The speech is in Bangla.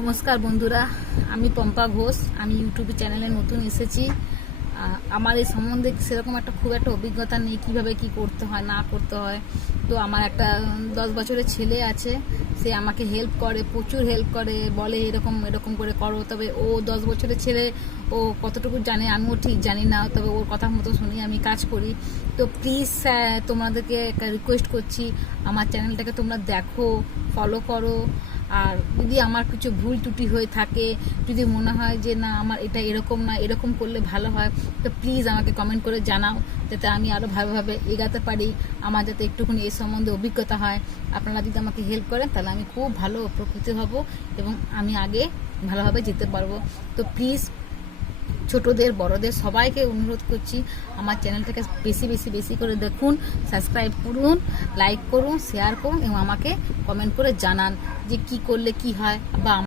নমস্কার বন্ধুরা, আমি পম্পা ঘোষ। আমি ইউটিউব চ্যানেলে নতুন এসেছি। আমার এই সম্বন্ধে সেরকম খুব একটা অভিজ্ঞতা নেই, কিভাবে কি করতে হয় না করতে হয়। তো আমার একটা 10 বছরের ছেলে আছে, সে আমাকে হেল্প করে, প্রচুর হেল্প করে, বলে এরকম এরকম করে করো। তবে ও 10 বছরের ছেলে, ও কতটুকু জানে আমিও ঠিক জানি না, তবে ওর কথা মতো শুনি আমি কাজ করি। তো প্লিজ তোমাদেরকে একটা রিকোয়েস্ট করছি, আমার চ্যানেলটাকে তোমরা দেখো, ফলো করো। আর যদি আমার কিছু ভুল ত্রুটি হয়ে থাকে, যদি মনে হয় যে না আমার এটা এরকম না, এরকম করলে ভালো হয়, তো প্লিজ আমাকে কমেন্ট করে জানাও, যাতে আমি আরও ভালোভাবে এগাতে পারি, আমার যাতে একটুখানি এই সম্বন্ধে অভিজ্ঞতা হয়। আপনারা যদি আমাকে হেল্প করেন তাহলে আমি খুব ভালো উপকৃত হব এবং আমি আগে ভালোভাবে যেতে পারবো। তো প্লিজ ছোটদের বড়দের সবাইকে অনুরোধ করছি, আমার চ্যানেলটাকে বেশি বেশি বেশি করে দেখুন, সাবস্ক্রাইব করুন, লাইক করুন, শেয়ার করুন এবং আমাকে কমেন্ট করে জানান যে কি করলে কি হয়, বা